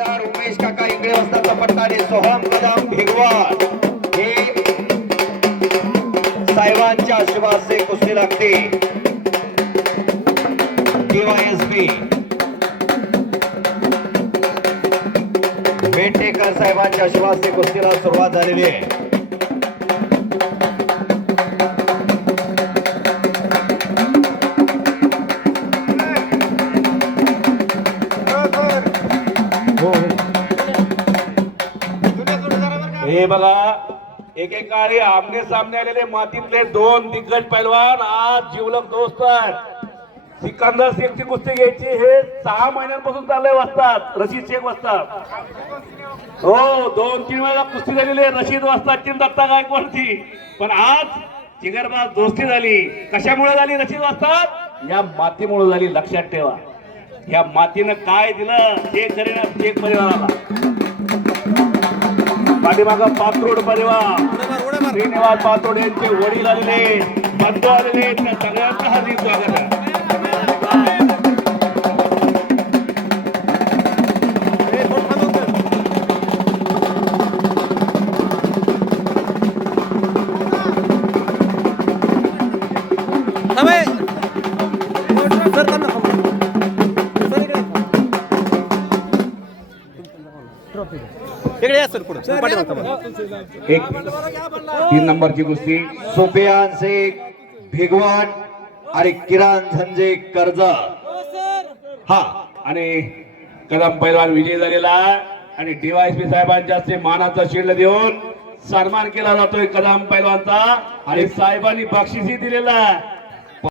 आमदार उमेश काका इंगळे वस्ताचा पट्टा सोहम कदम भिगवान हे साहेबांच्या आशीर्वादाचे कुस्ती लागते. डीवायएसपी बेटेकर साहेबांच्या आशीर्वादाचे कुस्तीला सुरुवात झालेली आहे. हे बघा एकेकाळी आमने सामने आलेले मातीतले दोन दिग्गज पैलवान आज जीवलक दोस्त आहेत. सिकंदर शेखची कुस्ती घ्यायची हे सहा महिन्यांपासून चाललंय वाचतात रशीद शेख वाजतात. हो दोन तीन वेळा कुस्ती झालेली आहे रशीद वाजताची दत्ता गायकवाडची पण आज जिगरबाज दोस्ती झाली. कशामुळे झाली रशीद वाचतात या मातीमुळे झाली लक्षात ठेवा. या मातीनं काय दिलं हे करीना शेख परिवाराला. पाठीमाग पात्रोड परिवार श्रीनिवास पात्रोड यांचे वडील आलेले बंधू आलेले त्या सगळ्यांचं हार्दिक स्वागत आहे इकडे या सर पुढे. एक तीन नंबरची कुस्ती. सुफियान शेख भिगवान आणि किरण संजय कर्जा हा आणि कदम पैलवान विजय झालेला आणि डीवायसपी साहेबांच्या हस्ते मानाचा शिल्ड देऊन सन्मान केला जातोय कदम पैलवानचा. आणि साहेबांनी बक्षिसी दिलेला आहे.